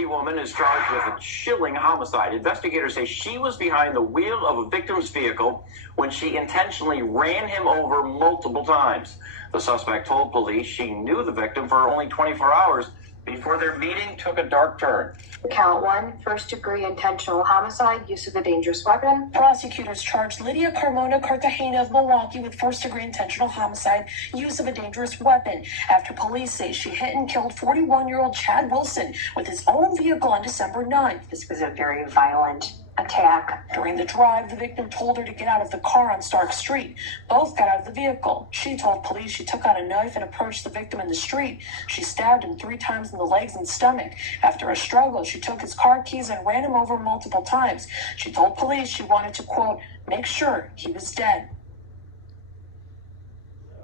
Milwaukee woman is charged with a chilling homicide. Investigators say she was behind the wheel of a victim's vehicle when she intentionally ran him over multiple times. The suspect told police she knew the victim for only 24 hours before their meeting took a dark turn. Count 1, first-degree intentional homicide, use of a dangerous weapon. Prosecutors charged Lydia Carmona Cartagena of Milwaukee with first-degree intentional homicide, use of a dangerous weapon, after police say she hit and killed 41-year-old Chad Wilson with his own vehicle on December 9th. This was a very violent attack. During the drive, the victim told her to get out of the car on Stark Street. Both got out of the vehicle. She told police she took out a knife and approached the victim in the street. She stabbed him 3 times in the legs and stomach. After a struggle, she took his car keys and ran him over multiple times. She told police she wanted to, quote, make sure he was dead.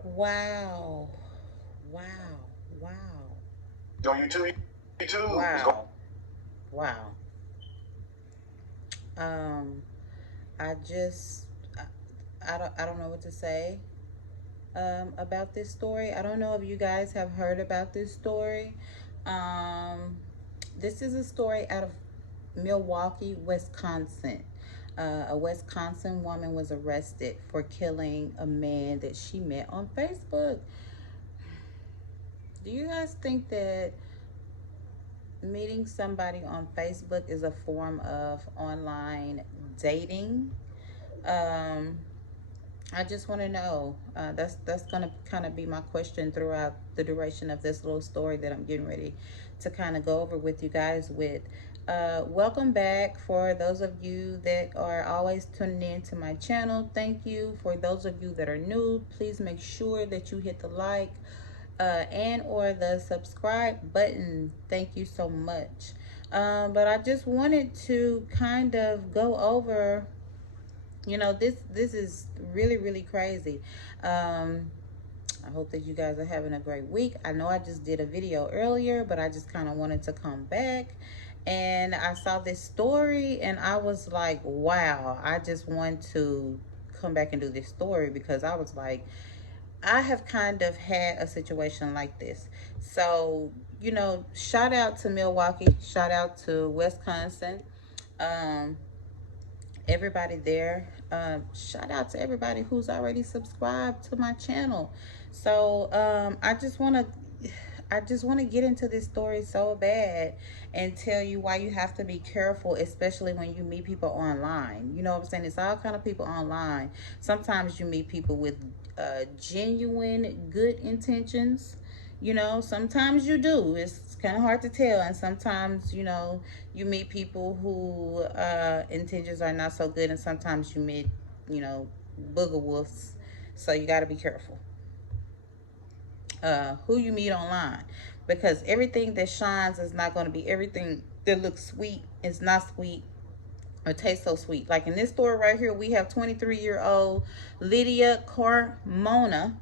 Wow. Wow. Wow. On YouTube? Wow. Wow. I don't know what to say about this story. I don't know if you guys have heard about this story. This is a story out of Milwaukee, Wisconsin. A Wisconsin woman was arrested for killing a man that she met on Facebook. Do you guys think that meeting somebody on Facebook is a form of online dating? I just want to know. That's gonna kind of be my question throughout the duration of this little story that I'm getting ready to kind of go over with you guys with. Welcome back. For those of you that are always tuning in to my channel, thank you. For those of you that are new, please make sure that you hit the like and or the subscribe button. Thank you so much. But I just wanted to kind of go over, you know, this is really crazy. I hope that you guys are having a great week. I know I just did a video earlier, but I just kind of wanted to come back, and I saw this story and I was like, wow, I just want to come back and do this story, because I was like, I have kind of had a situation like this. So, you know, shout out to Milwaukee, shout out to Wisconsin, everybody there. Shout out to everybody who's already subscribed to my channel. So I just want to get into this story so bad and tell you why you have to be careful, especially when you meet people online. You know what I'm saying? It's all kind of people online. Sometimes you meet people with genuine good intentions. You know, sometimes you do. It's kind of hard to tell. And sometimes, you know, you meet people who intentions are not so good. And sometimes you meet, you know, booger wolves. So you got to be careful who you meet online, because everything that shines is not going to be everything that looks sweet. It's not sweet or tastes so sweet. Like in this story right here, we have 23-year-old Lydia Carmona.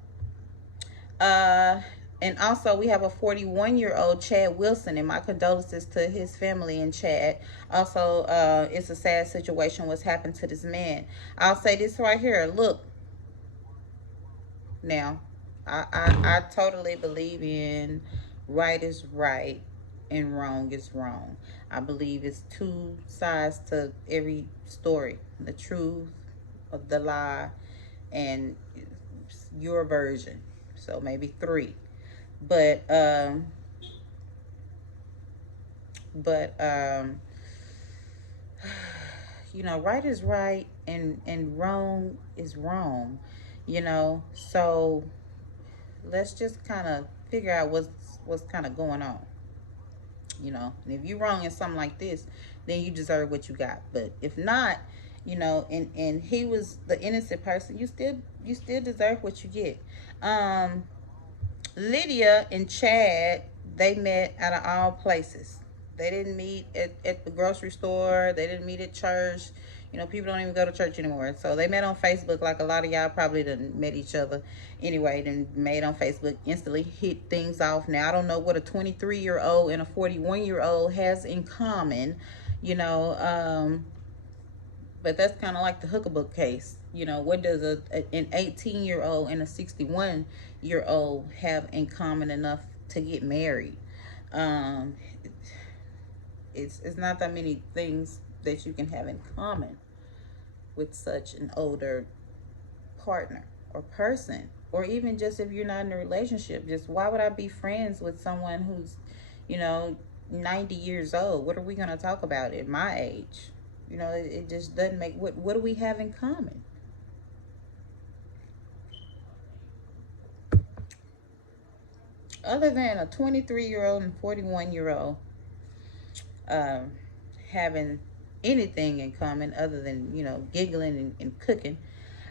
And also we have a 41-year-old Chad Wilson, and my condolences to his family and Chad. Also, it's a sad situation what's happened to this man. I'll say this right here. Look, now, I totally believe in right is right and wrong is wrong. I believe it's 2 sides to every story. The truth, the lie, and your version. So maybe 3. But you know, right is right and wrong is wrong, you know. So let's just kind of figure out what's kind of going on, you know. And if you're wrong in something like this, then you deserve what you got. But if not, you know, and he was the innocent person, you still deserve what you get. Lydia and Chad, they met out of all places. They didn't meet at the grocery store. They didn't meet at church. You know, people don't even go to church anymore. So they met on Facebook, like a lot of y'all probably done met each other anyway, then made on Facebook, instantly hit things off. Now, I don't know what a 23-year-old and a 41-year-old has in common, you know, but that's kind of like the Hookabook case. You know, what does an 18-year-old and a 61-year-old have in common enough to get married? it's not that many things that you can have in common with such an older partner or person, or even just if you're not in a relationship. Just why would I be friends with someone who's, you know, 90 years old? What are we going to talk about at my age? You know, it just doesn't make, what do we have in common? Other than a 23-year-old and 41-year-old um, having anything in common other than, you know, giggling and cooking.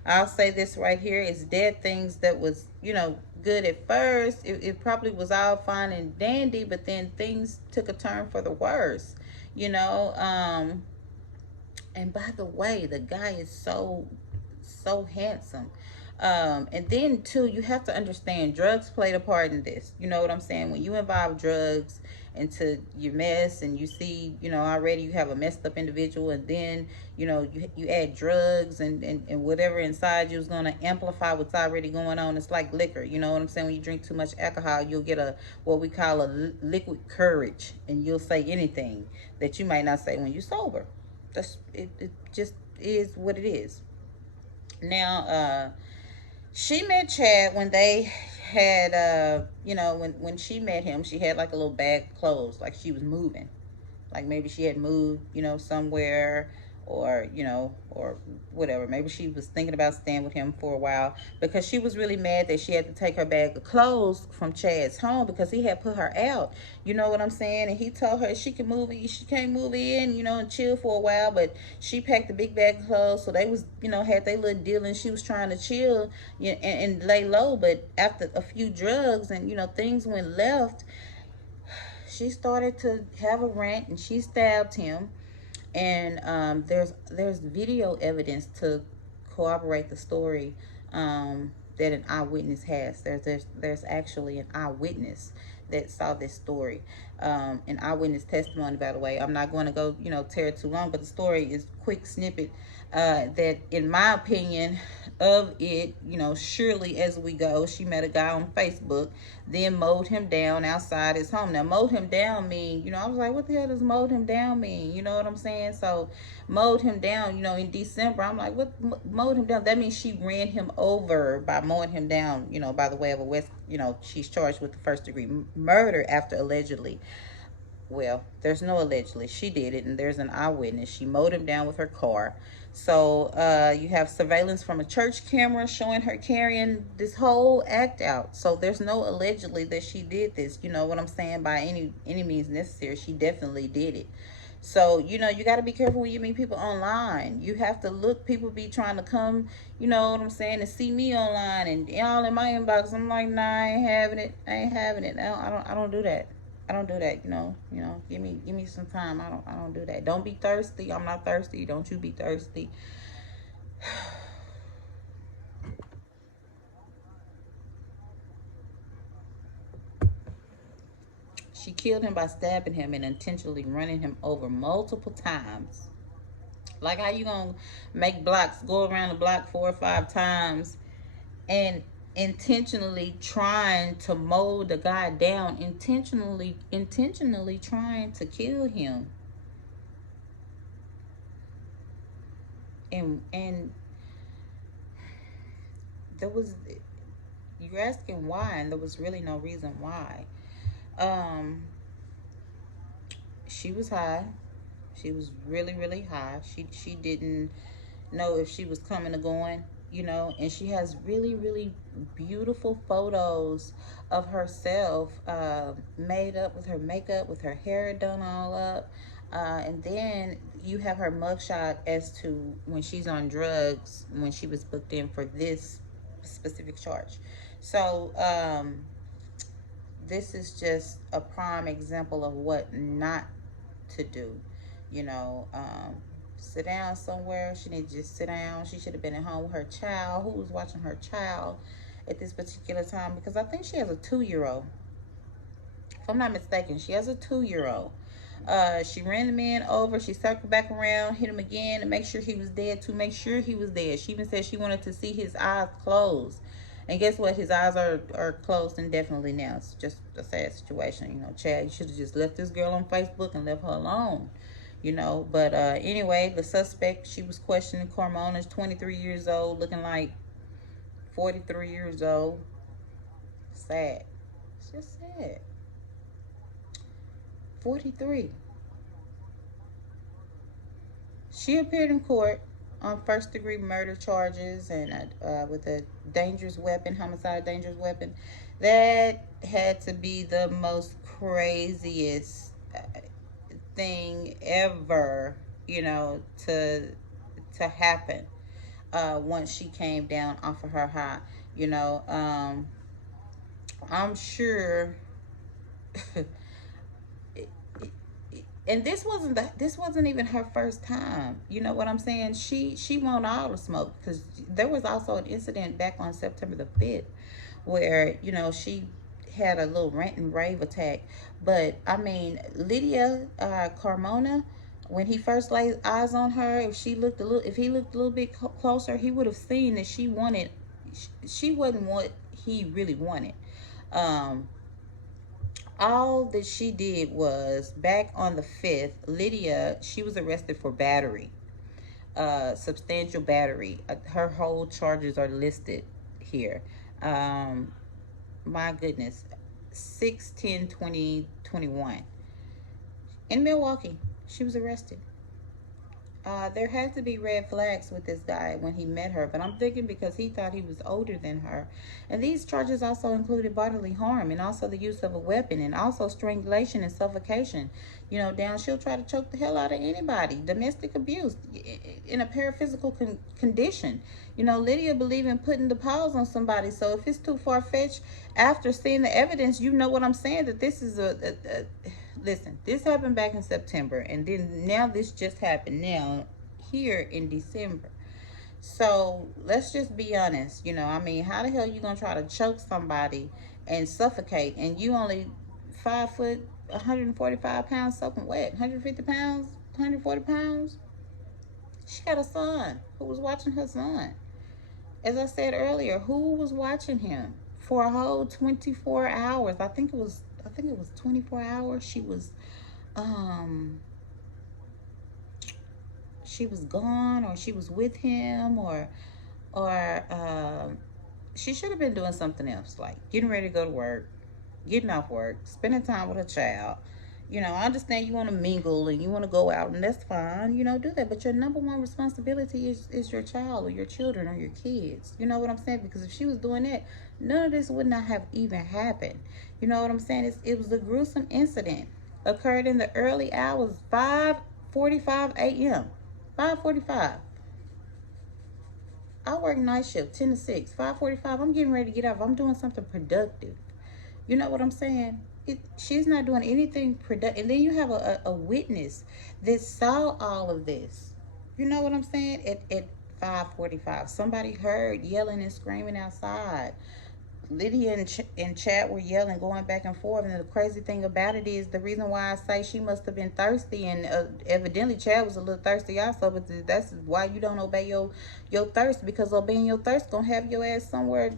I'll say this right here is dead things that was, you know, good at first. It probably was all fine and dandy, but then things took a turn for the worse, you know. And by the way, the guy is so handsome. And then too, you have to understand drugs played a part in this. You know what I'm saying? When you involve drugs into your mess and you see, you know, already you have a messed up individual, and then, you know, you add drugs and whatever inside you is going to amplify what's already going on. It's like liquor. You know what I'm saying? When you drink too much alcohol, you'll get a, what we call a liquid courage, and you'll say anything that you might not say when you're sober. That's it. It just is what it is. Now, she met Chad when they had, you know, when she met him, she had like a little bag of clothes, like she was moving. Like maybe she had moved, you know, somewhere, or, you know, or whatever. Maybe she was thinking about staying with him for a while, because she was really mad that she had to take her bag of clothes from Chad's home because he had put her out. You know what I'm saying? And he told her she can move in, she can't move in, you know, and chill for a while. But she packed a big bag of clothes, so they was, you know, had their little deal, and she was trying to chill, you know, and lay low. But after a few drugs and, you know, things went left, she started to have a rant and she stabbed him. And there's video evidence to corroborate the story, that an eyewitness has. There's actually an eyewitness that saw this story, an eyewitness testimony. By the way, I'm not going to go, you know, tear it too long, but the story is quick snippet, that in my opinion of it, you know, surely as we go, she met a guy on Facebook, then mowed him down outside his home. Now, mowed him down mean, you know, I was like, what the hell does mowed him down mean? You know what I'm saying? So mowed him down, you know, in December, I'm like, what, mowed him down? That means she ran him over by mowing him down, you know, by the way of a West, you know, she's charged with the first degree murder after allegedly, well, there's no allegedly, she did it, and there's an eyewitness. She mowed him down with her car. So you have surveillance from a church camera showing her carrying this whole act out. So there's no allegedly that she did this, you know what I'm saying, by any means necessary. She definitely did it. So, you know, you got to be careful when you meet people online. You have to look, people be trying to come, you know what I'm saying, and see me online and y'all in my inbox. I'm like, nah, I ain't having it. I ain't having it. I don't do that. I don't do that, you know, give me some time. I don't do that. Don't be thirsty. I'm not thirsty. Don't you be thirsty. She killed him by stabbing him and intentionally running him over multiple times. Like how you gonna make blocks, go around the block 4 or 5 times and intentionally trying to mow the guy down, intentionally trying to kill him. And there was, you're asking why, and there was really no reason why. She was high. She was really high. She didn't know if she was coming or going, you know. And she has really beautiful photos of herself, made up with her makeup, with her hair done all up. And then you have her mugshot as to when she's on drugs, when she was booked in for this specific charge. So this is just a prime example of what not to do. You know, sit down somewhere. She needs to just sit down. She should have been at home with her child. Who was watching her child at this particular time? Because I think she has a 2-year-old. If I'm not mistaken, she has a 2-year-old. She ran the man over. She circled back around, hit him again to make sure he was dead, to make sure he was dead. She even said she wanted to see his eyes closed. And guess what? His eyes are closed indefinitely now. It's just a sad situation. You know, Chad, you should have just left this girl on Facebook and left her alone. You know, but anyway, the suspect, she was questioning Carmona's 23 years old, looking like 43 years old. Sad. It's just sad. 43. She appeared in court on first-degree murder charges and with a dangerous weapon, homicide, dangerous weapon. That had to be the most craziest thing ever, you know, to happen once she came down off of her high. You know, I'm sure. And this wasn't even her first time. You know what I'm saying? She won all the smoke, because there was also an incident back on September the 5th where, you know, she had a little rant and rave attack. But I mean, Lydia Carmona, when he first laid eyes on her, if he looked a little bit closer, he would have seen that she wasn't what he really wanted. All that she did was, back on the 5th, Lydia, she was arrested for battery, substantial battery. Her whole charges are listed here. My goodness, 6/10/2021 in Milwaukee, she was arrested. There had to be red flags with this guy when he met her, but I'm thinking because he thought he was older than her. And these charges also included bodily harm, and also the use of a weapon, and also strangulation and suffocation. You know, down, she'll try to choke the hell out of anybody. Domestic abuse in a paraphysical condition. You know, Lydia believed in putting the paws on somebody. So if it's too far-fetched, after seeing the evidence, you know what I'm saying, that this is listen, this happened back in September, and then now this just happened now here in December. So let's just be honest. You know, I mean, how the hell you gonna try to choke somebody and suffocate, and you only 5 foot, 145 pounds soaking wet, 150 pounds, 140 pounds? She got a son who was watching her son. As I said earlier, who was watching him for a whole 24 hours? I think it was 24 hours. She was gone, or she was with him, or she should have been doing something else, like getting ready to go to work, getting off work, spending time with her child. You know, I understand you want to mingle and you want to go out, and that's fine. You know, do that. But your number one responsibility is your child, or your children, or your kids. You know what I'm saying? Because if she was doing that, none of this would not have even happened. You know what I'm saying? It was a gruesome incident. Occurred in the early hours, 5:45 a.m. 5:45. I work night shift, 10 to 6. 5:45, I'm getting ready to get off. I'm doing something productive. You know what I'm saying? She's not doing anything productive. And then you have a witness that saw all of this. You know what I'm saying? At 5:45, somebody heard yelling and screaming outside. Lydia and Chad were yelling, going back and forth. And the crazy thing about it is, the reason why I say she must have been thirsty, and evidently Chad was a little thirsty also, but that's why you don't obey your thirst, because obeying your thirst gonna have your ass somewhere.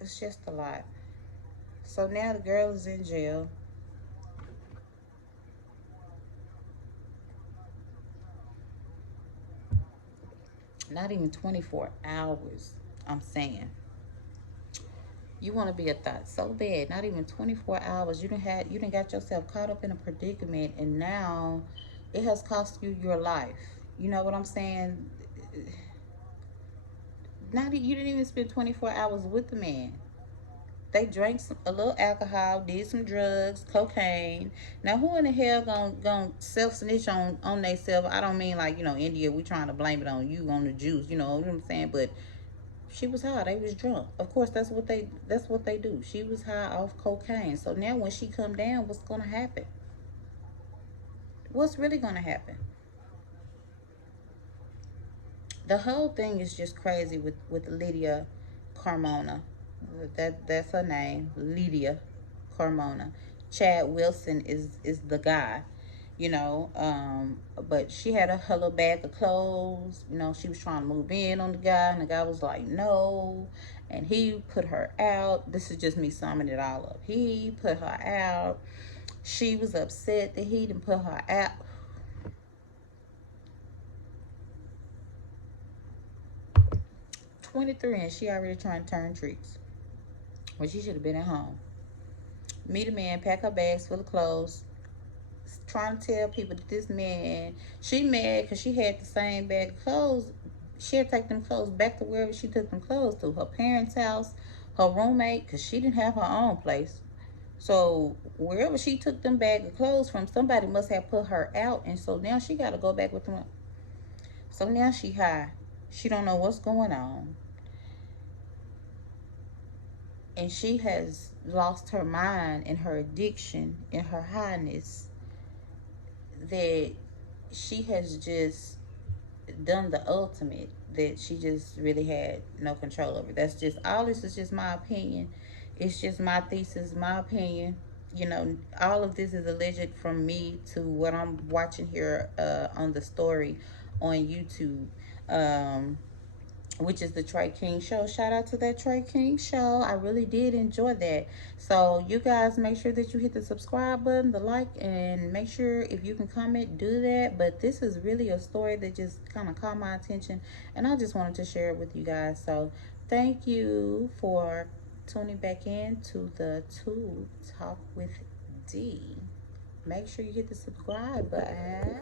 It's just a lot. So now the girl is in jail. Not even 24 hours, I'm saying. You want to be a thought so bad. Not even 24 hours. You done got yourself caught up in a predicament, and now it has cost you your life. You know what I'm saying? You didn't even spend 24 hours with the man. They drank a little alcohol, did some drugs, cocaine. Now, who in the hell gonna self-snitch on themselves? I don't mean like, you know, India, we trying to blame it on you, on the juice, you know what I'm saying? But she was high, they was drunk. Of course, that's what they do. She was high off cocaine. So now when she come down, what's gonna happen? What's really gonna happen? The whole thing is just crazy with Lydia Carmona. That's her name, Lydia Carmona. Chad Wilson is the guy. you know. But she had her little bag of clothes. You know, she was trying to move in on the guy, and the guy was like, no. And he put her out. This is just me summing it all up. He put her out. She was upset that he didn't put her out. 23 and she already trying to turn tricks. Well, she should have been at home. Meet a man, pack her bags full of clothes, trying to tell people that this man, she mad because she had the same bag of clothes. She had to take them clothes back to wherever she took them clothes to, her parents' house, her roommate, because she didn't have her own place. So wherever she took them bag of clothes from, somebody must have put her out, and so now she got to go back with them. So now she high. She don't know what's going on. And she has lost her mind in her addiction, in her highness, that she has just done the ultimate, that she just really had no control over. That's just, all this is just my opinion. It's just my thesis, my opinion. You know, all of this is alleged from me to what I'm watching here on the story on YouTube. Which is the Trey King Show. Shout out to that Trey King Show. I really did enjoy that. So you guys make sure that you hit the subscribe button, the like, and make sure if you can comment, do that. But this is really a story that just kind of caught my attention, and I just wanted to share it with you guys. So thank you for tuning back in to the Tube Talk with D. Make sure you hit the subscribe button.